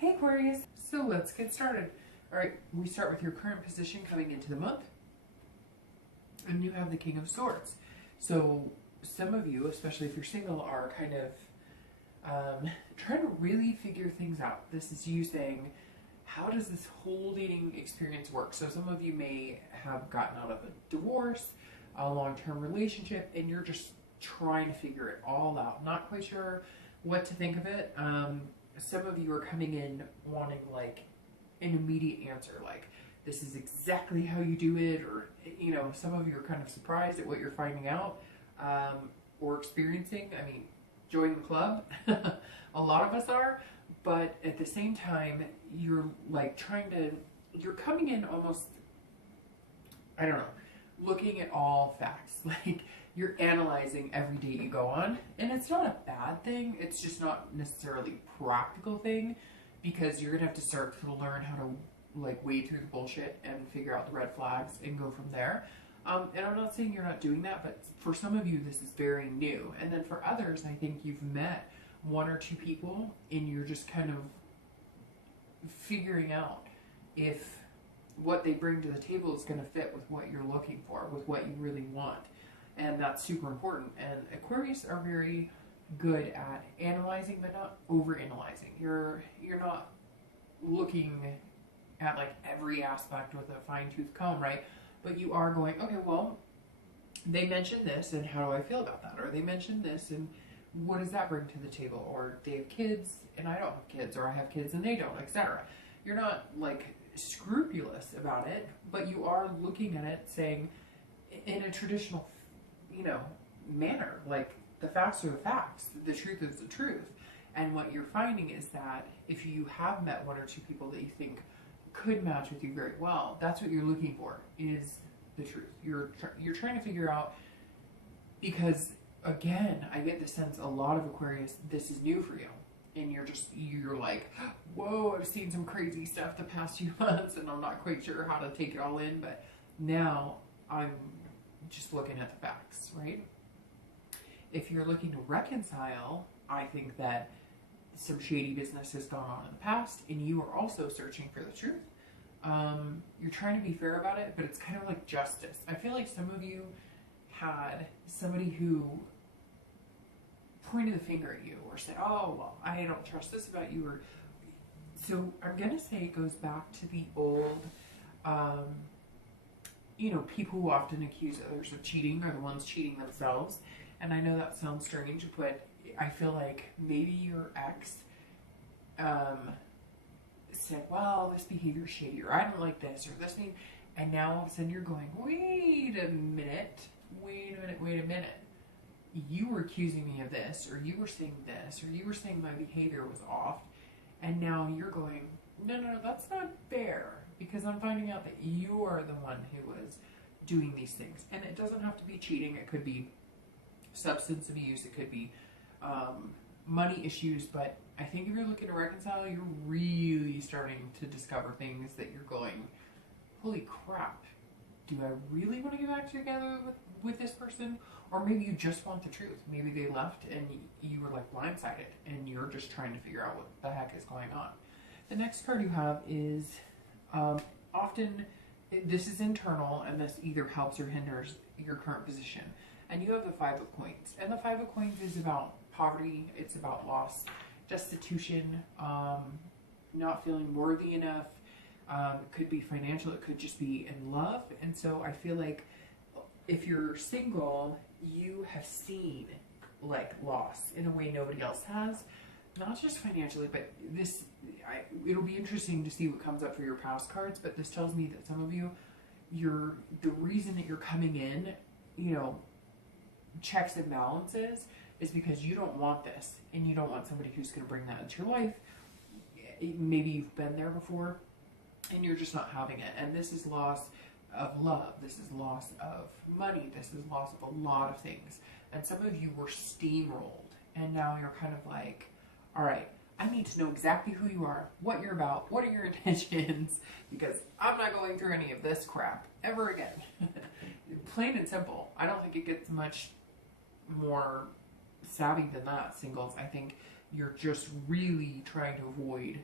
Hey Aquarius, so let's get started. All right, we start with your current position coming into the month, and you have the King of Swords. So some of you, especially if you're single, are kind of trying to really figure things out. This is you saying, how does this whole dating experience work? So some of you may have gotten out of a divorce, a long-term relationship, and you're just trying to figure it all out. Not quite sure what to think of it. Some of you are coming in wanting like an immediate answer, like this is exactly how you do it, or some of you are kind of surprised at what you're finding out or experiencing. I mean, join the club. A lot of us are, but at the same time, you're like you're coming in almost, I don't know, looking at all facts. Like you're analyzing every date you go on, and it's not a bad thing. It's just not necessarily a practical thing, because you're gonna have to start to learn how to like wade through the bullshit and figure out the red flags and go from there. And I'm not saying you're not doing that, but for some of you, this is very new. And then for others, I think you've met one or two people and you're just kind of figuring out if what they bring to the table is going to fit with what you're looking for, with what you really want. And that's super important. And Aquarius are very good at analyzing, but not over-analyzing. You're not looking at like every aspect with a fine-tooth comb, right? But you are going, okay, well, they mentioned this, and how do I feel about that? Or they mentioned this, and what does that bring to the table? Or they have kids, and I don't have kids, or I have kids and they don't, etc. You're not like scrupulous about it, but you are looking at it saying, in a traditional, manner, like the facts are the facts, the truth is the truth. And what you're finding is that if you have met one or two people that you think could match with you very well, that's what you're looking for, is the truth. You're trying to figure out, because again, I get the sense a lot of Aquarius, this is new for you, and you're like, whoa, I've seen some crazy stuff the past few months and I'm not quite sure how to take it all in, but now I'm just looking at the facts, right? If you're looking to reconcile, I think that some shady business has gone on in the past, and you are also searching for the truth. You're trying to be fair about it, but it's kind of like justice. I feel like some of you had somebody who pointed the finger at you or said, oh, well, I don't trust this about you. Or so I'm going to say it goes back to the old, people who often accuse others of cheating are the ones cheating themselves. And I know that sounds strange, but I feel like maybe your ex said, well, this behavior is shady, or I don't like this, or this thing. And now all of a sudden you're going, wait a minute. You were accusing me of this, or you were saying this, or you were saying my behavior was off. And now you're going, no, that's not fair, because I'm finding out that you're the one who was doing these things. And it doesn't have to be cheating. It could be substance abuse. It could be money issues. But I think if you're looking to reconcile, you're really starting to discover things that you're going, holy crap, do I really want to get back together with this person? Or maybe you just want the truth. Maybe they left and you were like blindsided and you're just trying to figure out what the heck is going on. The next card you have is often, this is internal, and this either helps or hinders your current position. And you have the Five of Coins. And the Five of Coins is about poverty. It's about loss, destitution, not feeling worthy enough. It could be financial. It could just be in love. And so I feel like if you're single, you have seen like loss in a way nobody else has. Not just financially, but it'll be interesting to see what comes up for your past cards, but this tells me that some of you, the reason that you're coming in, checks and balances, is because you don't want this, and you don't want somebody who's going to bring that into your life. Maybe you've been there before, and you're just not having it. And this is loss of love. This is loss of money. This is loss of a lot of things. And some of you were steamrolled, and now you're kind of like, all right, I need to know exactly who you are, what you're about, what are your intentions, because I'm not going through any of this crap ever again. Plain and simple. I don't think it gets much more savvy than that, singles. I think you're just really trying to avoid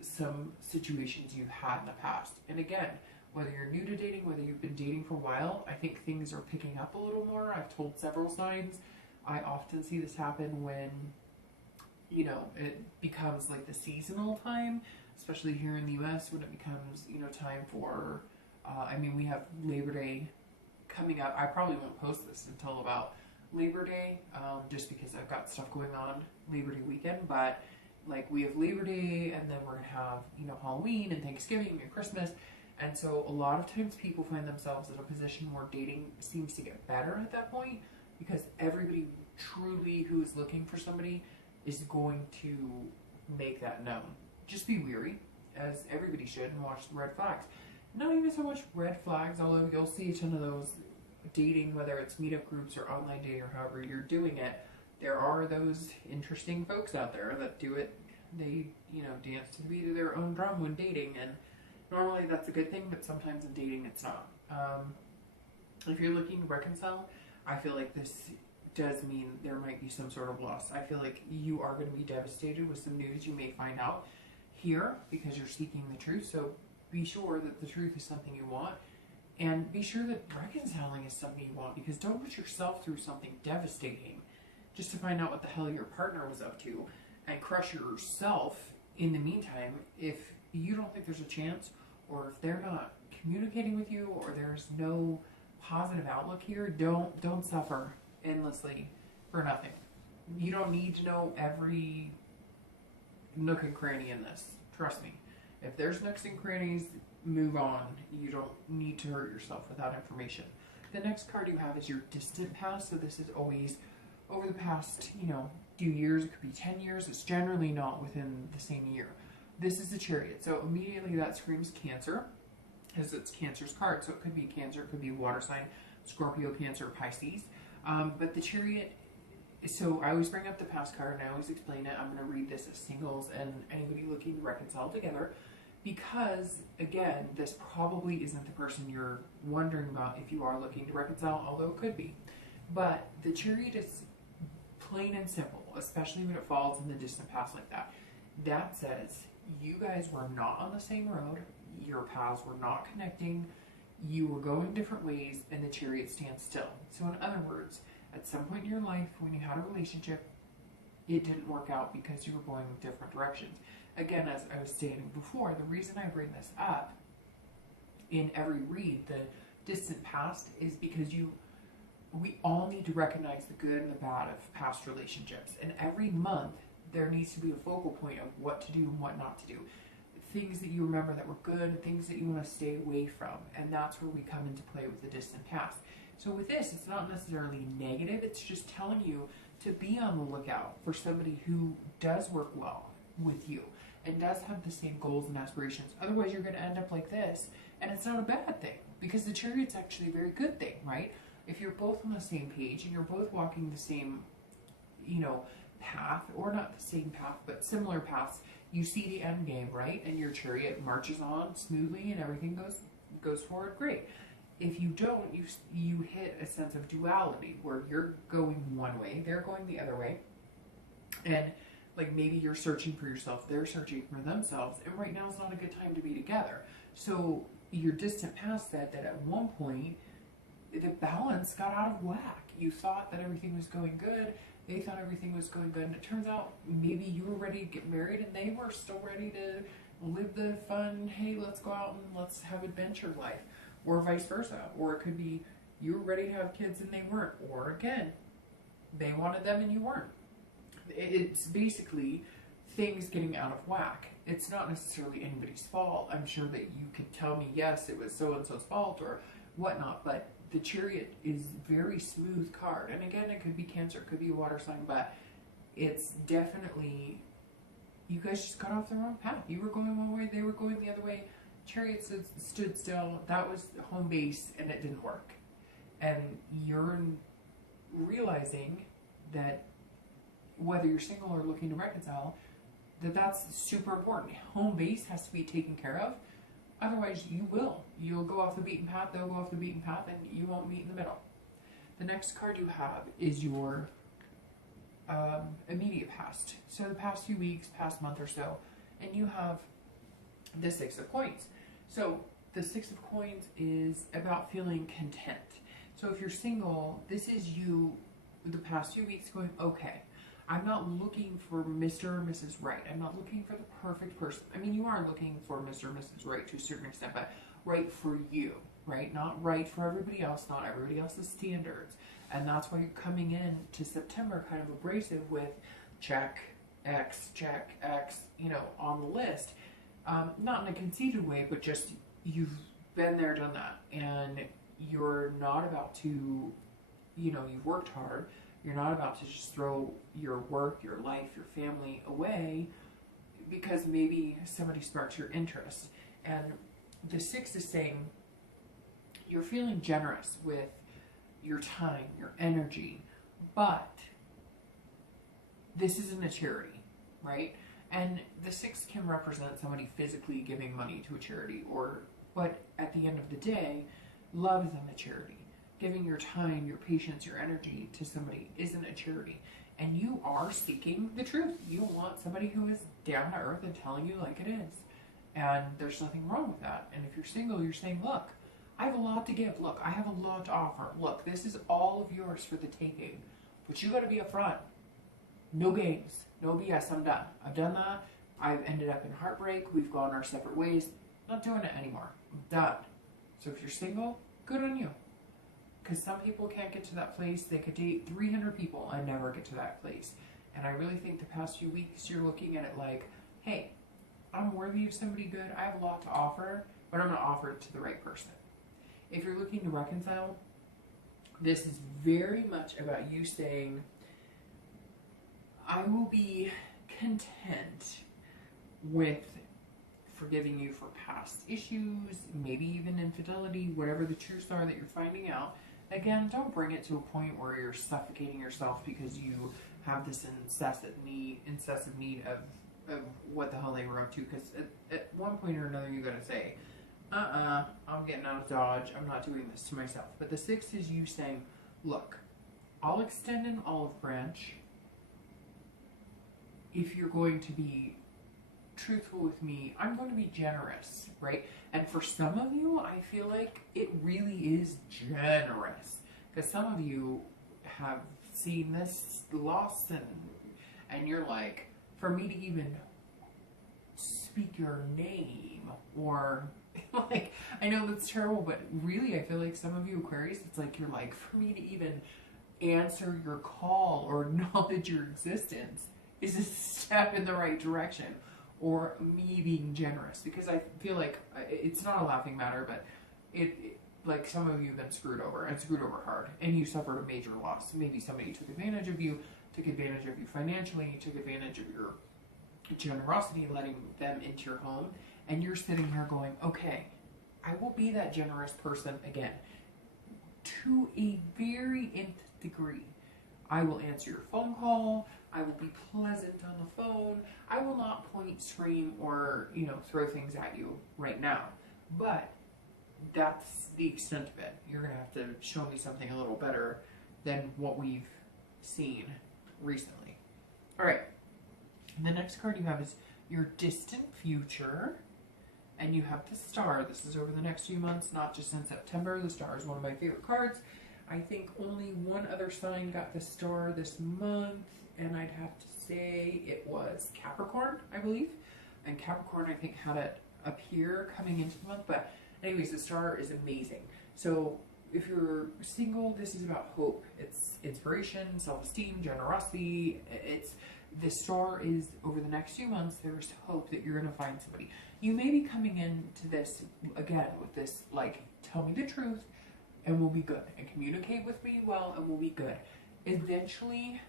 some situations you've had in the past. And again, whether you're new to dating, whether you've been dating for a while, I think things are picking up a little more. I've told several signs. I often see this happen when, you know, it becomes like the seasonal time, especially here in the US, when it becomes, you know, time for, I mean, we have Labor Day coming up. I probably won't post this until about Labor Day, just because I've got stuff going on Labor Day weekend, but like we have Labor Day, and then we're gonna have, you know, Halloween and Thanksgiving and Christmas, and so a lot of times people find themselves in a position where dating seems to get better at that point, because everybody truly who is looking for somebody is going to make that known. Just be weary, as everybody should, and watch the red flags. Not even so much red flags, although you'll see a ton of those dating, whether it's meetup groups or online dating or however you're doing it. There are those interesting folks out there that do it. They, you know, dance to the beat of their own drum when dating, and normally that's a good thing, but sometimes in dating it's not. If you're looking to reconcile, I feel like this does mean there might be some sort of loss. I feel like you are going to be devastated with some news you may find out here because you're seeking the truth. So be sure that the truth is something you want, and be sure that reconciling is something you want, because don't put yourself through something devastating just to find out what the hell your partner was up to and crush yourself in the meantime. If you don't think there's a chance, or if they're not communicating with you, or there's no positive outlook here, don't suffer endlessly for nothing. You don't need to know every nook and cranny in this. Trust me. If there's nooks and crannies, move on. You don't need to hurt yourself with that information. The next card you have is your distant past. So this is always over the past, you know, few years. It could be 10 years. It's generally not within the same year. This is the Chariot. So immediately that screams Cancer, as it's Cancer's card. So it could be Cancer, it could be water sign, Scorpio, Cancer, Pisces. But the Chariot, so I always bring up the past card and I always explain it. I'm going to read this as singles and anybody looking to reconcile together, because again, this probably isn't the person you're wondering about if you are looking to reconcile, although it could be. But the Chariot is plain and simple, especially when it falls in the distant past like that. That says you guys were not on the same road, your paths were not connecting, you were going different ways, and the Chariot stands still. So in other words, at some point in your life when you had a relationship, it didn't work out because you were going different directions. Again, as I was stating before, the reason I bring this up in every read, the distant past, is because we all need to recognize the good and the bad of past relationships. And every month, there needs to be a focal point of what to do and what not to do. Things that you remember that were good, things that you want to stay away from. And that's where we come into play with the distant past. So with this, it's not necessarily negative. It's just telling you to be on the lookout for somebody who does work well with you and does have the same goals and aspirations. Otherwise, you're going to end up like this. And it's not a bad thing, because the Chariot's actually a very good thing, right? If you're both on the same page and you're both walking the same, you know, path, or not the same path, but similar paths, you see the end game, right? And your Chariot marches on smoothly and everything goes forward great. If you don't, you hit a sense of duality where you're going one way, they're going the other way, and like maybe you're searching for yourself, they're searching for themselves, and right now is not a good time to be together. So your distant past said that at one point the balance got out of whack. You thought that everything was going good, they thought everything was going good, and it turns out maybe you were ready to get married and they were still ready to live the fun, hey, let's go out and let's have adventure life, or vice versa. Or it could be you were ready to have kids and they weren't, or again, they wanted them and you weren't. It's basically things getting out of whack. It's not necessarily anybody's fault. I'm sure that you could tell me, yes, it was so-and-so's fault or whatnot, but the Chariot is very smooth card. And again, it could be Cancer, it could be a water sign, but it's definitely, you guys just got off the wrong path. You were going one way, they were going the other way. Chariot stood still. That was home base and it didn't work. And you're realizing that whether you're single or looking to reconcile, that's super important. Home base has to be taken care of. Otherwise, you'll go off the beaten path, they'll go off the beaten path, and you won't meet in the middle. The next card you have is your immediate past. So the past few weeks, past month or so, and you have the Six of Coins. So the Six of Coins is about feeling content. So if you're single, this is you the past few weeks going, okay, I'm not looking for Mr. or Mrs. Right. I'm not looking for the perfect person. I mean, you are looking for Mr. or Mrs. Right to a certain extent, but right for you, right? Not right for everybody else, not everybody else's standards. And that's why you're coming in to September kind of abrasive with check X, you know, on the list. Not in a conceited way, but just you've been there, done that. And you're not about to, you know, you've worked hard. You're not about to just throw your work, your life, your family away because maybe somebody sparks your interest. And the Six is saying you're feeling generous with your time, your energy, but this isn't a charity, right? And the Six can represent somebody physically giving money to a charity, but at the end of the day, love isn't a charity. Giving your time, your patience, your energy to somebody isn't a charity. And you are seeking the truth. You want somebody who is down to earth and telling you like it is. And there's nothing wrong with that. And if you're single, you're saying, look, I have a lot to give. Look, I have a lot to offer. Look, this is all of yours for the taking. But you got to be upfront. No games. No BS. I'm done. I've done that. I've ended up in heartbreak. We've gone our separate ways. Not doing it anymore. I'm done. So if you're single, good on you. Because some people can't get to that place. They could date 300 people and never get to that place. And I really think the past few weeks you're looking at it like, hey, I'm worthy of somebody good. I have a lot to offer, but I'm going to offer it to the right person. If you're looking to reconcile, this is very much about you saying, I will be content with forgiving you for past issues, maybe even infidelity, whatever the truths are that you're finding out. Again, don't bring it to a point where you're suffocating yourself because you have this incessant need of what the hell they were up to. Because at one point or another, you got to say, I'm getting out of Dodge. I'm not doing this to myself. But the Six is you saying, look, I'll extend an olive branch if you're going to be truthful with me. I'm going to be generous, right? And for some of you, I feel like it really is generous because some of you have seen this loss and you're like, for me to even speak your name or like, I know that's terrible, but really I feel like some of you Aquarius, it's like you're like, for me to even answer your call or acknowledge your existence is a step in the right direction. Or me being generous, because I feel like it's not a laughing matter, but it like some of you have been screwed over and screwed over hard, and you suffered a major loss. Maybe somebody took advantage of you financially, took advantage of your generosity, letting them into your home, and you're sitting here going, okay, I will be that generous person again to a very nth degree. I will answer your phone call. I will be pleasant on the phone. I will not point, scream, or, you know, throw things at you right now. But that's the extent of it. You're going to have to show me something a little better than what we've seen recently. All right. The next card you have is your distant future. And you have the Star. This is over the next few months, not just in September. The Star is one of my favorite cards. I think only one other sign got the Star this month, and I'd have to say it was Capricorn, I believe. And Capricorn, I think, had it appear coming into the month. But anyways, the Star is amazing. So if you're single, this is about hope. It's inspiration, self-esteem, generosity. The Star is, over the next few months, there's hope that you're going to find somebody. You may be coming into this, again, with this, like, tell me the truth, and we'll be good. And communicate with me well, and we'll be good. Eventually,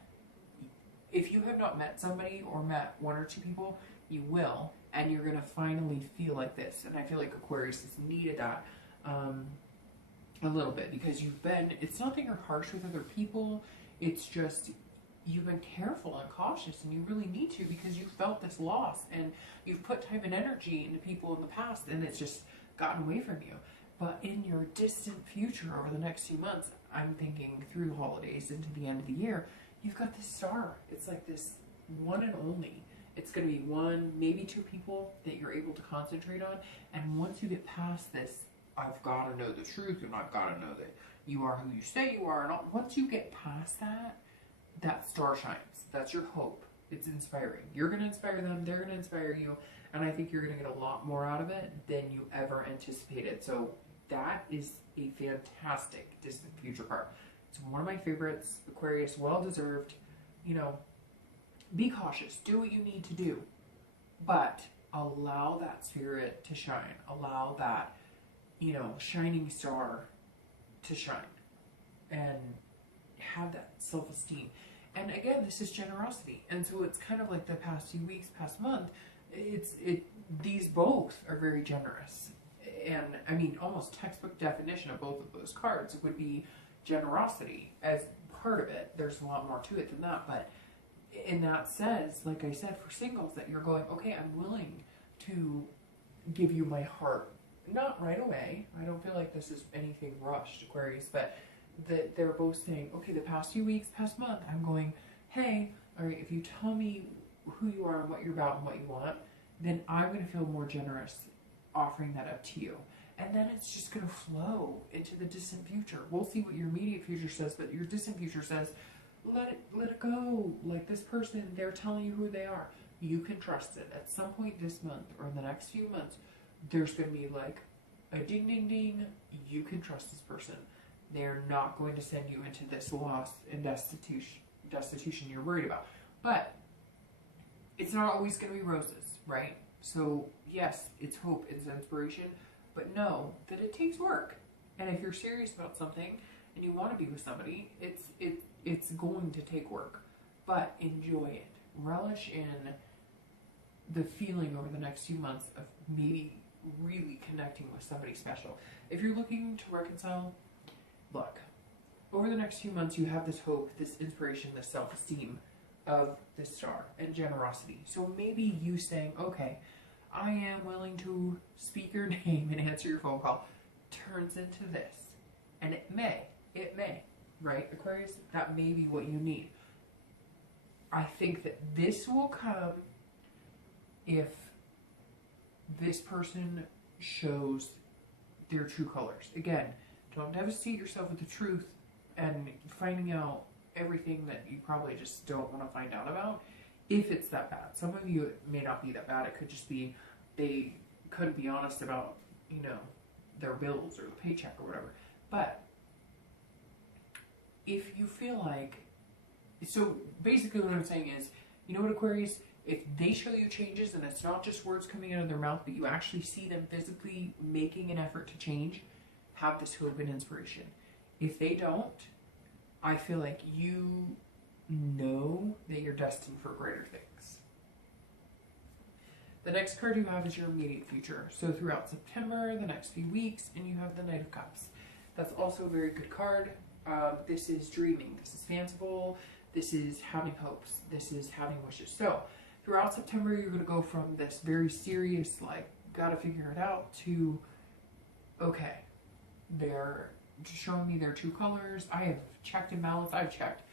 if you have not met somebody or met one or two people, you will, and you're going to finally feel like this. And I feel like Aquarius has needed that a little bit, because it's not that you're harsh with other people, it's just you've been careful and cautious, and you really need to, because you felt this loss, and you've put time and energy into people in the past, and it's just gotten away from you. But in your distant future, over the next few months, I'm thinking through the holidays into the end of the year, you've got this Star. It's like this one and only. It's going to be one, maybe two people that you're able to concentrate on. And once you get past this, I've got to know the truth, and I've got to know that you are who you say you are. And all, once you get past that, that star shines. That's your hope. It's inspiring. You're going to inspire them. They're going to inspire you. And I think you're going to get a lot more out of it than you ever anticipated. So that is a fantastic distant future card. It's one of my favorites. Aquarius, well deserved. You know, be cautious. Do what you need to do. But allow that spirit to shine. Allow that, you know, shining star to shine. And have that self-esteem. And again, this is generosity. And so it's kind of like the past few weeks, past month, these both are very generous. And I mean, almost textbook definition of both of those cards would be generosity as part of it. There's a lot more to it than that. But and that says, like I said, for singles, that you're going, okay, I'm willing to give you my heart. Not right away. I don't feel like this is anything rushed, Aquarius, but that they're both saying, okay, the past few weeks, past month, I'm going, hey, all right, if you tell me who you are and what you're about and what you want, then I'm going to feel more generous offering that up to you. And then it's just going to flow into the distant future. We'll see what your immediate future says, but your distant future says, let it go. Like this person, they're telling you who they are. You can trust it. At some point this month or in the next few months, there's going to be like a ding, ding, ding. You can trust this person. They're not going to send you into this loss and destitution you're worried about. But it's not always going to be roses, right? So yes, it's hope, it's inspiration, but know that it takes work. And if you're serious about something and you want to be with somebody, it's going to take work. But enjoy it. Relish in the feeling over the next few months of maybe really connecting with somebody special. If you're looking to reconcile, look, over the next few months, you have this hope, this inspiration, this self-esteem of this star and generosity. So maybe you saying, okay, I am willing to speak your name and answer your phone call, turns into this. And it may, right, Aquarius? That may be what you need. I think that this will come if this person shows their true colors. Again, don't devastate yourself with the truth and finding out everything that you probably just don't want to find out about if it's that bad. Some of you, it may not be that bad. It could just be they couldn't be honest about, you know, their bills or the paycheck or whatever. But if you feel like, so basically what I'm saying is, you know what, Aquarius, if they show you changes and it's not just words coming out of their mouth, but you actually see them physically making an effort to change, have this hope and inspiration. If they don't, I feel like you know that you're destined for greater things. The next card you have is your immediate future. So throughout September, the next few weeks, and you have the Knight of Cups. That's also a very good card. This is dreaming. This is fanciful. This is having hopes. This is having wishes. So throughout September, you're going to go from this very serious, like, gotta figure it out, to, okay, they're showing me their true colors. I have checked and balanced. I've checked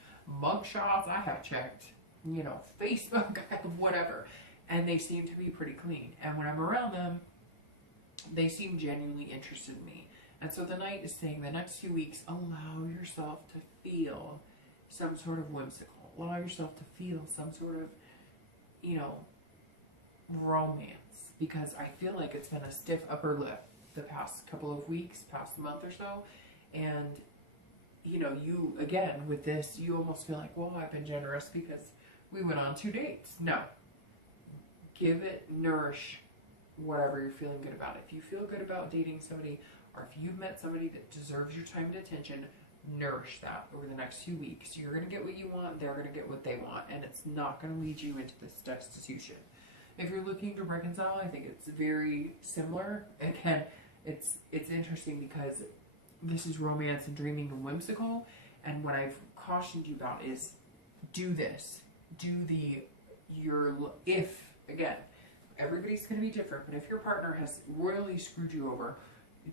mugshots. I have checked, you know, Facebook, whatever. And they seem to be pretty clean. And when I'm around them, they seem genuinely interested in me. And so the Knight is saying the next few weeks, allow yourself to feel some sort of whimsical. Allow yourself to feel some sort of, you know, romance. Because I feel like it's been a stiff upper lip the past couple of weeks, past month or so. And, you know, you, again, with this, you almost feel like, well, I've been generous because we went on 2 dates. No. Give it, nourish whatever you're feeling good about. If you feel good about dating somebody, or if you've met somebody that deserves your time and attention, nourish that over the next few weeks. You're going to get what you want, they're going to get what they want, and it's not going to lead you into this destitution. If you're looking to reconcile, I think it's very similar. Again, it's interesting because this is romance and dreaming and whimsical, and what I've cautioned you about is do this. Do if, again, everybody's going to be different, but if your partner has royally screwed you over,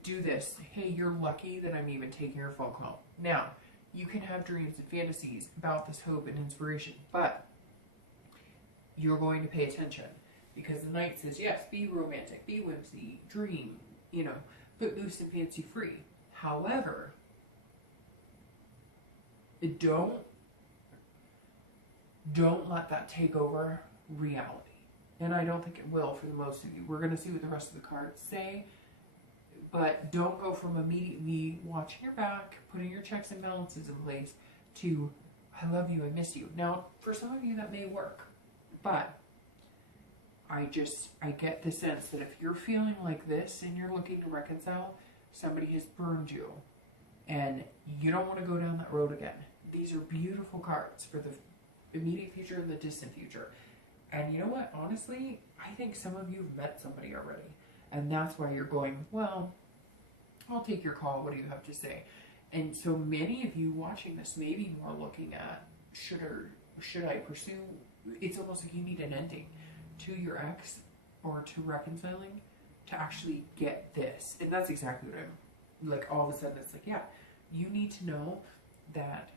do this. Hey, you're lucky that I'm even taking your phone call. Now, you can have dreams and fantasies about this hope and inspiration, but you're going to pay attention. Because the Knight says, yes, be romantic, be whimsy, dream, you know, but loose and fancy free. However, don't let that take over reality. And I don't think it will for the most of you. We're going to see what the rest of the cards say. But don't go from immediately watching your back, putting your checks and balances in place, to, I love you, I miss you. Now, for some of you that may work. But I get the sense that if you're feeling like this and you're looking to reconcile, somebody has burned you. And you don't want to go down that road again. These are beautiful cards for the immediate future and the distant future. And you know what? Honestly, I think some of you have met somebody already. And that's why you're going, well, I'll take your call. What do you have to say? And so many of you watching this may be more looking at, should I pursue? It's almost like you need an ending to your ex or to reconciling to actually get this. And that's exactly what I'm, like, all of a sudden it's like, yeah, you need to know that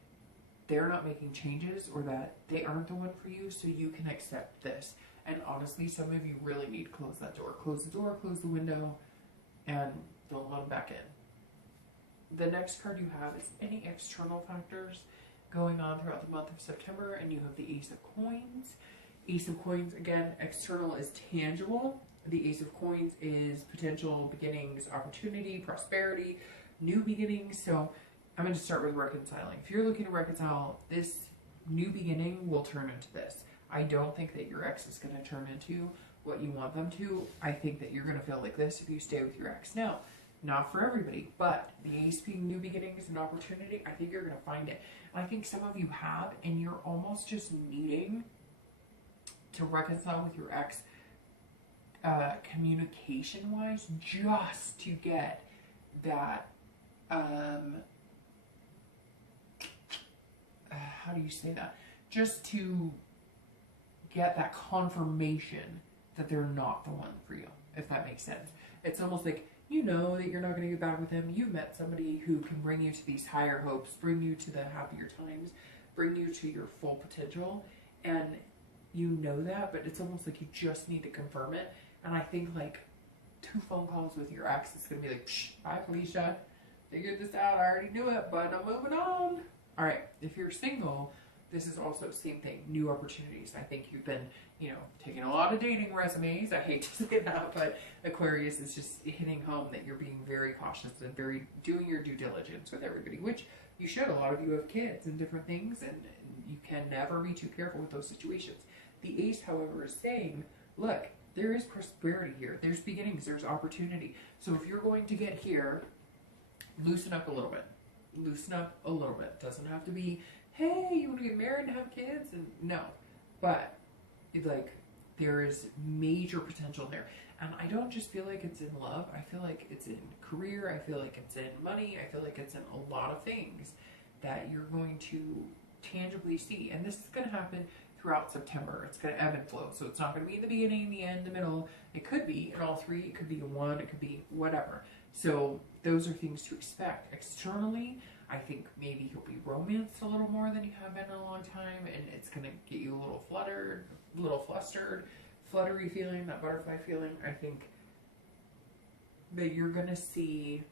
they're not making changes or that they aren't the one for you, so you can accept this. And honestly, some of you really need to close that door. Close the door, close the window, and don't let them back in. The next card you have is any external factors going on throughout the month of September, and you have the Ace of Coins. Ace of Coins, again, external is tangible. The Ace of Coins is potential beginnings, opportunity, prosperity, new beginnings. So I'm going to start with reconciling. If you're looking to reconcile, this new beginning will turn into this. I don't think that your ex is going to turn into what you want them to. I think that you're going to feel like this if you stay with your ex. Now, not for everybody, but the Ace being new beginnings and opportunity, I think you're going to find it. I think some of you have, and you're almost just needing to reconcile with your ex communication-wise, just to get that, how do you say that? Just to get that confirmation that they're not the one for you, if that makes sense. It's almost like, you know that you're not going to get back with them. You've met somebody who can bring you to these higher hopes, bring you to the happier times, bring you to your full potential. And you know that, but it's almost like you just need to confirm it. And I think like 2 phone calls with your ex, it's going to be like, psh, hi Felicia, figured this out. I already knew it, but I'm moving on. All right. If you're single, this is also the same thing. New opportunities. I think you've been, you know, taking a lot of dating resumes. I hate to say that, but Aquarius is just hitting home that you're being very cautious and doing your due diligence with everybody, which you should. A lot of you have kids and different things, and you can never be too careful with those situations. The Ace, however, is saying, look, there is prosperity here. There's beginnings. There's opportunity. So if you're going to get here, loosen up a little bit. Loosen up a little bit. Doesn't have to be, hey, you want to get married and have kids? And no. But, like, there is major potential there. And I don't just feel like it's in love. I feel like it's in career. I feel like it's in money. I feel like it's in a lot of things that you're going to tangibly see. And this is going to happen throughout September. It's going to ebb and flow. So it's not going to be in the beginning, the end, the middle. It could be in all 3. It could be in 1. It could be whatever. So those are things to expect. Externally, I think maybe you'll be romanced a little more than you have been in a long time, and it's going to get you a little fluttered, a little flustered, fluttery feeling, that butterfly feeling. I think that you're going to see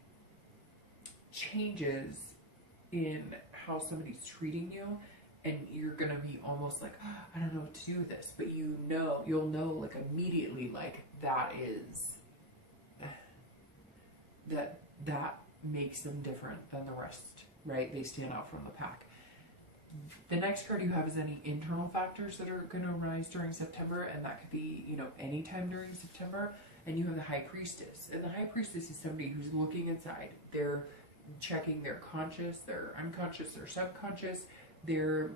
changes in how somebody's treating you, and you're going to be almost like, oh, I don't know what to do with this, but you'll know like immediately, like that is, that makes them different than the rest, right? They stand out from the pack. The next card you have is any internal factors that are going to arise during September, and that could be, you know, anytime during September. And you have the High Priestess, and the High Priestess is somebody who's looking inside. They're checking their conscious, their unconscious, their subconscious, they're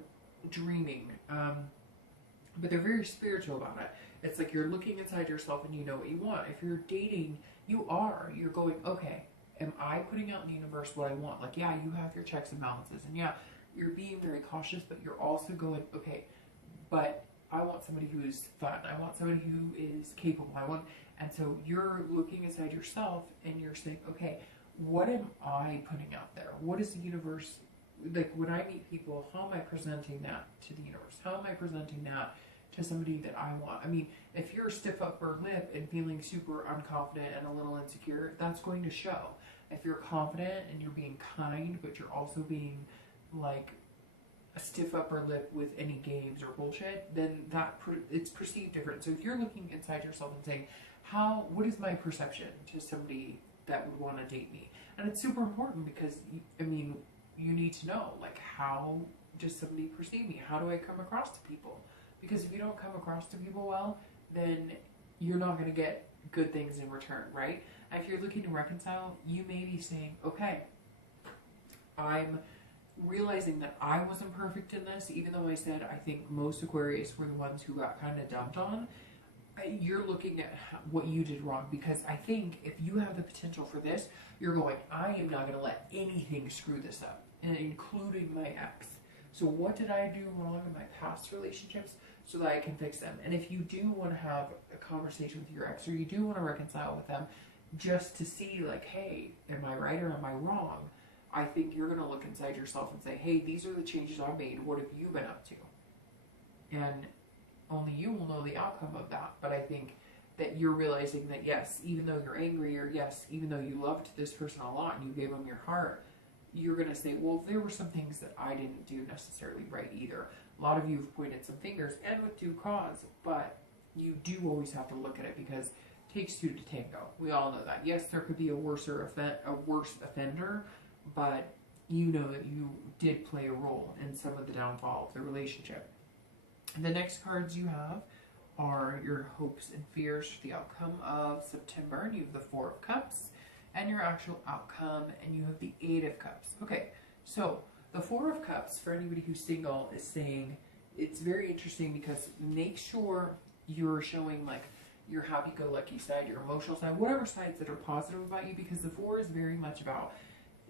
dreaming, but they're very spiritual about it. It's like you're looking inside yourself and you know what you want. If you're dating, you're going, okay, am I putting out in the universe what I want? Like, yeah, you have your checks and balances, and yeah, you're being very cautious, but you're also going, okay, but I want somebody who is fun. I want somebody who is capable. And so you're looking inside yourself and you're saying, okay, what am I putting out there? What is the universe, like when I meet people, how am I presenting that to the universe? How am I presenting that to somebody that I want. I mean, if you're stiff upper lip and feeling super unconfident and a little insecure, that's going to show. If you're confident and you're being kind, but you're also being like a stiff upper lip with any games or bullshit, then it's perceived different. So if you're looking inside yourself and saying, what is my perception to somebody that would want to date me? And it's super important because, I mean, you need to know, like, how does somebody perceive me? How do I come across to people? Because if you don't come across to people well, then you're not going to get good things in return, right? And if you're looking to reconcile, you may be saying, okay, I'm realizing that I wasn't perfect in this, even though I said I think most Aquarius were the ones who got kind of dumped on. You're looking at what you did wrong, because I think if you have the potential for this, you're going, I am not going to let anything screw this up, and including my ex. So what did I do wrong in my past relationships so that I can fix them? And if you do want to have a conversation with your ex, or you do want to reconcile with them, just to see like, hey, am I right or am I wrong? I think you're going to look inside yourself and say, hey, these are the changes I made. What have you been up to? And only you will know the outcome of that. But I think that you're realizing that, yes, even though you're angry, or yes, even though you loved this person a lot and you gave them your heart, you're going to say, well, there were some things that I didn't do necessarily right either. A lot of you have pointed some fingers, and with due cause, but you do always have to look at it, because it takes two to tango. We all know that. Yes, there could be a worse offender, but you know that you did play a role in some of the downfall of the relationship. The next cards you have are your hopes and fears for the outcome of September. And you have the Four of Cups and your actual outcome, and you have the Eight of Cups. Okay, so the Four of Cups, for anybody who's single, is saying it's very interesting, because make sure you're showing like your happy-go-lucky side, your emotional side, whatever sides that are positive about you, because the Four is very much about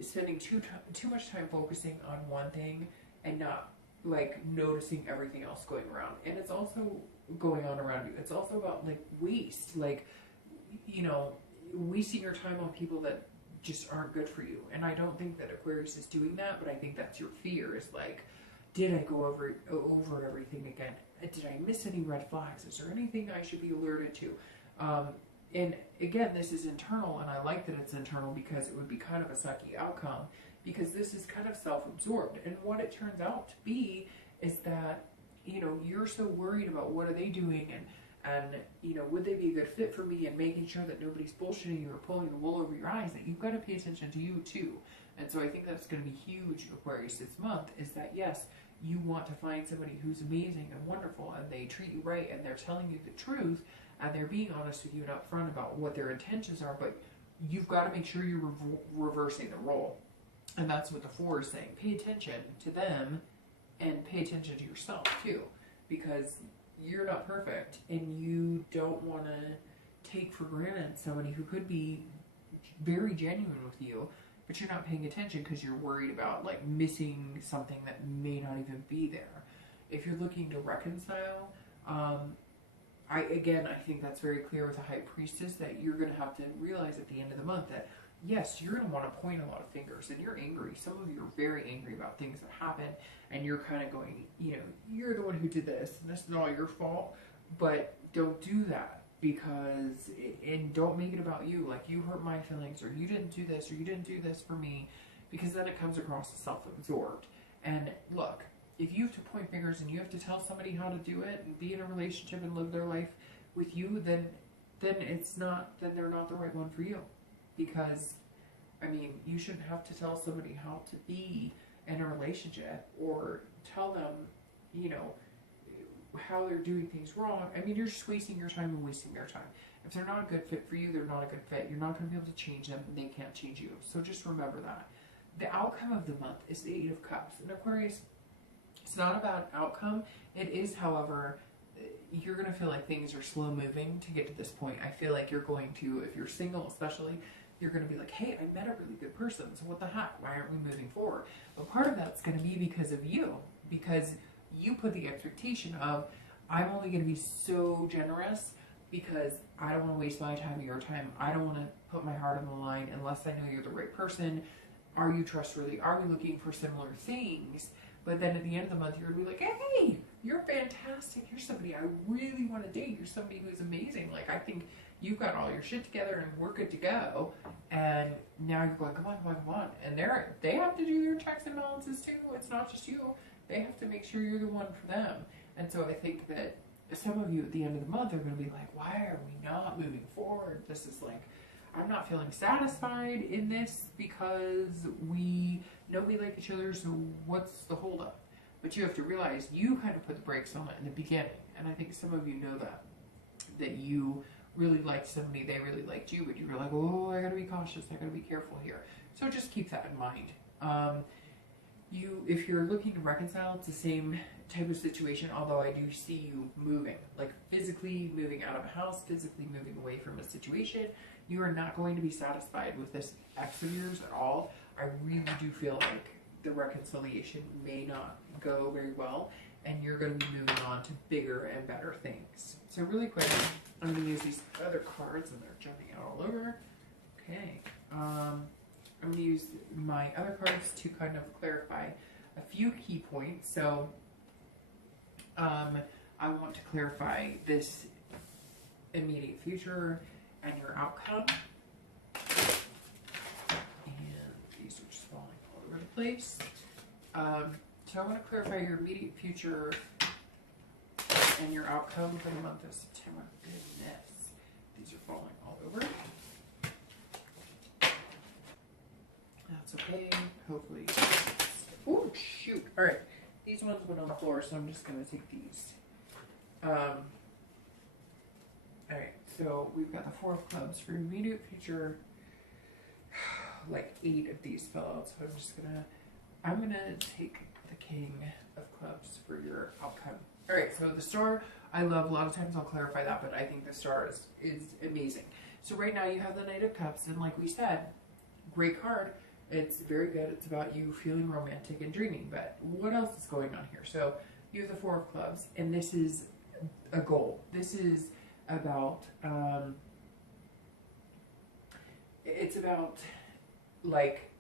spending too much time focusing on one thing and not like noticing everything else going around. And it's also going on around you. It's also about like waste, like, you know, wasting your time on people that just aren't good for you. And I don't think that Aquarius is doing that, but I think that's your fear, is like, did I go over everything again? Did I miss any red flags? Is there anything I should be alerted to? And again, this is internal, and I like that it's internal, because it would be kind of a sucky outcome, because this is kind of self-absorbed. And what it turns out to be is that, you know, you're so worried about what are they doing, and you know, would they be a good fit for me, and making sure that nobody's bullshitting you or pulling the wool over your eyes, that you've got to pay attention to you too. And so I think that's going to be huge, Aquarius, this month, is that yes, you want to find somebody who's amazing and wonderful, and they treat you right, and they're telling you the truth, and they're being honest with you and upfront about what their intentions are, but you've got to make sure you're reversing the role. And that's what the Four is saying. Pay attention to them, and pay attention to yourself too, because you're not perfect, and you don't want to take for granted somebody who could be very genuine with you, but you're not paying attention because you're worried about like missing something that may not even be there. If you're looking to reconcile, I think that's very clear with the High Priestess, that you're going to have to realize at the end of the month that yes, you're going to want to point a lot of fingers, and you're angry. Some of you are very angry about things that happen, and you're kind of going, you know, you're the one who did this, and this is all your fault. But don't do that, because, and don't make it about you, like you hurt my feelings, or you didn't do this, or you didn't do this for me, because then it comes across as self-absorbed. And look, if you have to point fingers and you have to tell somebody how to do it and be in a relationship and live their life with you, then they're not the right one for you. Because, I mean, you shouldn't have to tell somebody how to be in a relationship, or tell them, you know, how they're doing things wrong. I mean, you're just wasting your time and wasting their time. If they're not a good fit for you, they're not a good fit. You're not going to be able to change them, and they can't change you. So just remember that. The outcome of the month is the Eight of Cups. And Aquarius, it's not about outcome. It is, however, you're going to feel like things are slow moving to get to this point. I feel like you're going to, if you're single especially, you're going to be like, hey, I met a really good person, so what the heck? Why aren't we moving forward? But part of that's going to be because of you, because you put the expectation of, I'm only going to be so generous because I don't want to waste my time or your time. I don't want to put my heart on the line unless I know you're the right person. Are you trustworthy? Are we looking for similar things? But then at the end of the month, you're going to be like, hey, you're fantastic. You're somebody I really want to date. You're somebody who's amazing. Like, I think you've got all your shit together and we're good to go. And now you're going, come on, come on, come on. And they have to do their checks and balances too. It's not just you. They have to make sure you're the one for them. And so I think that some of you at the end of the month are going to be like, why are we not moving forward? This is like, I'm not feeling satisfied in this because we know we like each other, so what's the holdup? But you have to realize you kind of put the brakes on it in the beginning. And I think some of you know that you really liked somebody, they really liked you, but you were like, oh, I gotta be cautious, I gotta be careful here. So just keep that in mind. If you're looking to reconcile, it's the same type of situation, although I do see you moving, like physically moving out of a house, physically moving away from a situation. You are not going to be satisfied with this ex of yours at all. I really do feel like the reconciliation may not go very well, and you're going to be moving on to bigger and better things. So really quick, I'm going to use these other cards, and they're jumping out all over. Okay. I'm going to use my other cards to kind of clarify a few key points. So I want to clarify this immediate future and your outcome. And these are just falling all over the place. So I want to clarify your immediate future and your outcome for the month of September. Goodness, these are falling all over. That's okay. Hopefully. Oh, shoot. All right. These ones went on the floor, so I'm just going to take these. All right. So we've got the 4 of clubs for your immediate future. Like 8 of these fell out, so I'm going to take the king of clubs for your outcome. All right. So the star, I love. A lot of times I'll clarify that, but I think the star is amazing. So right now you have the Knight of Cups, and like we said, great card. It's very good. It's about you feeling romantic and dreaming. But what else is going on here? So you have the 4 of clubs, and this is a goal. This is about, it's about like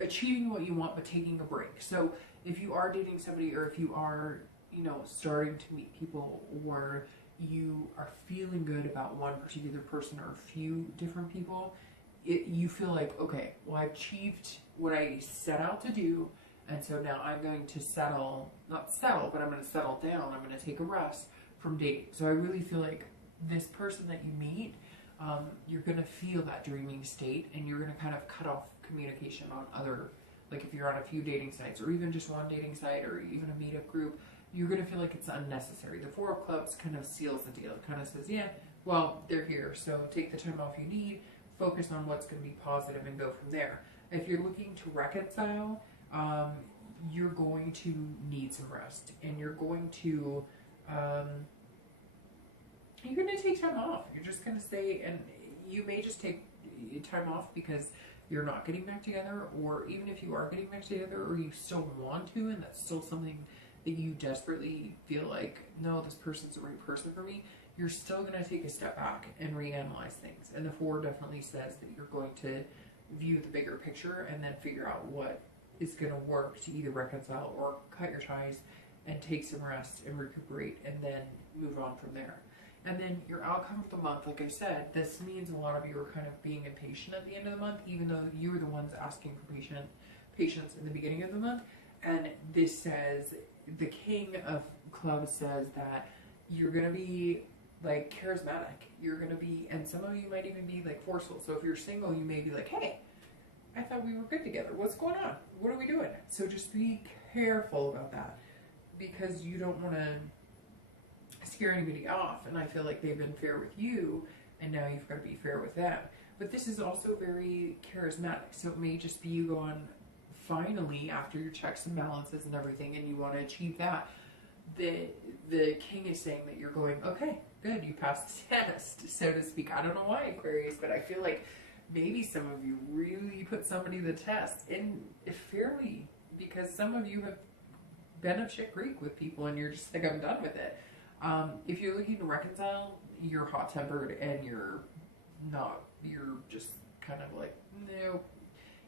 achieving what you want, but taking a break. So if you are dating somebody, or if you are, starting to meet people, or you are feeling good about one particular person or a few different people, you feel like, okay, well, I achieved what I set out to do, and so now I'm going to not settle, but I'm going to settle down. I'm going to take a rest from dating. So I really feel like this person that you meet, you're going to feel that dreaming state, and you're going to kind of cut off communication on other, like if you're on a few dating sites, or even just one dating site, or even a meetup group, you're going to feel like it's unnecessary. The 4 of clubs kind of seals the deal. It kind of says, yeah, well, they're here, so take the time off you need, focus on what's going to be positive, and go from there. If you're looking to reconcile, you're going to need some rest, and you're going to take time off. You're just going to stay, and you may just take time off because you're not getting back together, or even if you are getting back together, or you still want to, and that's still something that you desperately feel like, no, this person's the right person for me, you're still going to take a step back and reanalyze things. And the 4 definitely says that you're going to view the bigger picture and then figure out what is going to work to either reconcile or cut your ties and take some rest and recuperate, and then move on from there. And then your outcome of the month, like I said, this means a lot of you are kind of being impatient at the end of the month, even though you were the ones asking for patience in the beginning of the month. And this says, the king of clubs says that you're going to be like charismatic. You're going to be, and some of you might even be like forceful. So if you're single, you may be like, hey, I thought we were good together. What's going on? What are we doing? So just be careful about that, because you don't want to scare anybody off. And I feel like they've been fair with you, and now you've got to be fair with them. But this is also very charismatic. So it may just be you going, finally, after your checks and balances and everything, and you want to achieve that, the king is saying that you're going, okay, good, you passed the test, so to speak. I don't know why, Aquarius, but I feel like maybe some of you really put somebody to the test, and fairly, because some of you have been up shit creek with people, and you're just like, I'm done with it. If you're looking to reconcile, you're hot-tempered, and you're just kind of like, no.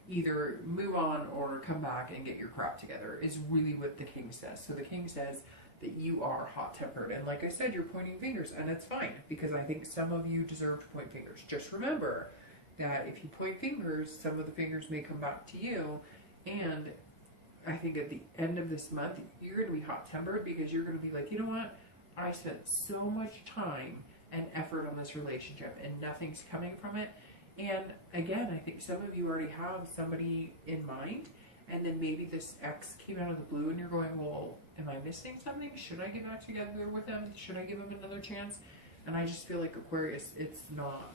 either move on or come back and get your crap together, is really what the king says. So the king says that you are hot-tempered, and like I said, you're pointing fingers, and it's fine, because I think some of you deserve to point fingers. Just remember that if you point fingers, some of the fingers may come back to you, and I think at the end of this month, you're going to be hot-tempered, because you're going to be like, you know what, I spent so much time and effort on this relationship, and nothing's coming from it. And again, I think some of you already have somebody in mind, and then maybe this ex came out of the blue and you're going, well, am I missing something? Should I get back together with them? Should I give them another chance? And I just feel like, Aquarius, it's not,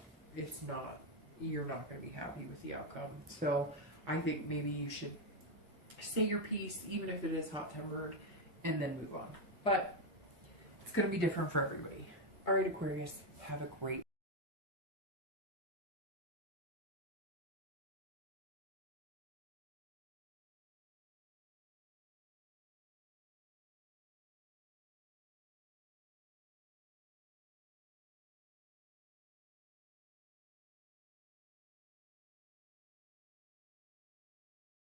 you're not going to be happy with the outcome. So I think maybe you should say your piece, even if it is hot-tempered, and then move on. But it's going to be different for everybody. All right, Aquarius, have a great